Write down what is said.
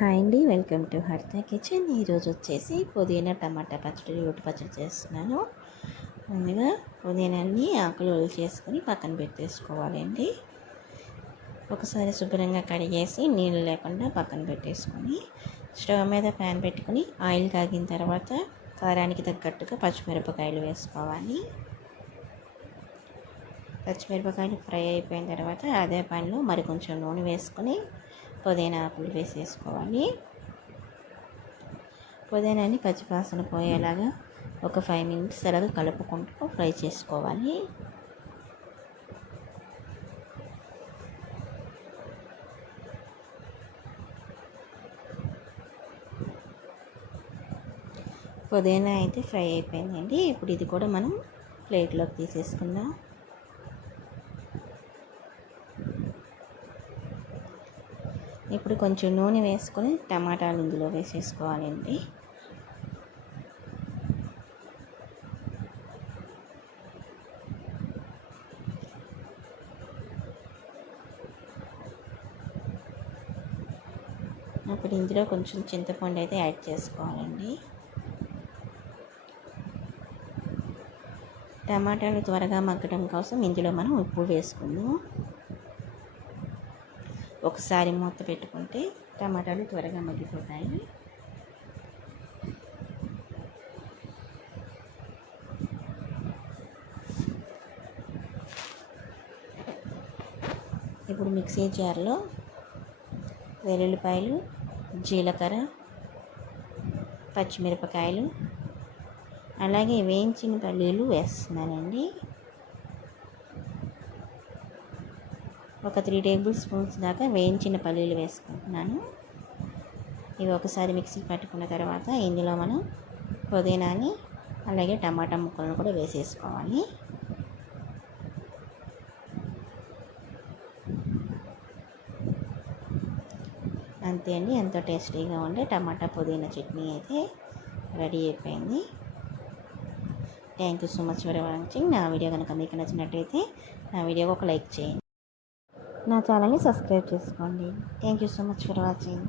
Hi అండి, welcome to హర్త kitchen. ఈరోజు వచ్చేసి పుదీనా టమాటా పచ్చడి, రోటి పచ్చడి చేస్తున్నాను. ముందుగా పుదీనాన్ని ఆకులు చేసుకొని పక్కన పెట్టేసుకోవాలండి. ఒకసారి శుభ్రంగా కడిగేసి నీళ్ళు లేకుండా పక్కన పెట్టేసుకొని స్టవ్ మీద ప్యాన్ పెట్టుకొని ఆయిల్ కాగిన తర్వాత కారానికి తగ్గట్టుగా పచ్చిమిరపకాయలు వేసుకోవాలి. పచ్చిమిరపకాయలు ఫ్రై అయిపోయిన తర్వాత అదే ప్యాన్లో మరి కొంచెం నూనె వేసుకొని పుదీనా ఆకులు వేసేసుకోవాలి. పుదీనాని పచ్చివాసన పోయేలాగా ఒక 5 మినిట్స్ అలాగా కలుపుకుంటూ ఫ్రై చేసుకోవాలి. పుదీనా అయితే ఫ్రై అయిపోయిందండి. ఇప్పుడు ఇది కూడా మనం ప్లేట్లోకి తీసేసుకుందాం. ఇప్పుడు కొంచెం నూనె వేసుకొని టమాటాలు ఇందులో వేసేసుకోవాలండి. ఇప్పుడు ఇందులో కొంచెం చింతపండు అయితే యాడ్ చేసుకోవాలండి. టమాటాలు త్వరగా మగ్గడం కోసం ఇందులో మనం ఉప్పు వేసుకుందాం. ఒకసారి మూత పెట్టుకుంటే టమాటాలు త్వరగా మగ్గిపోతాయి. ఇప్పుడు మిక్సీ జార్లో వెల్లుల్లిపాయలు, జీలకర్ర, పచ్చిమిరపకాయలు అలాగే వేయించిన పల్లీలు వేస్తున్నానండి. ఒక 3 టేబుల్ స్పూన్స్ దాకా వేయించిన పల్లీలు వేసుకుంటున్నాను. ఇవి ఒకసారి మిక్సీ పట్టుకున్న తర్వాత ఇందులో మనం పుదీనాని అలాగే టమాటా ముక్కలను కూడా వేసేసుకోవాలి. అంతే అండి, ఎంతో టేస్టీగా ఉండే టమాటా పుదీనా చట్నీ అయితే రెడీ అయిపోయింది. Thank you so much for watching. నా వీడియో కనుక మీకు నచ్చినట్టయితే నా వీడియోకి ఒక లైక్ చేయండి. నా ఛానల్ని సబ్స్క్రైబ్ చేసుకోండి. Thank you so much for watching.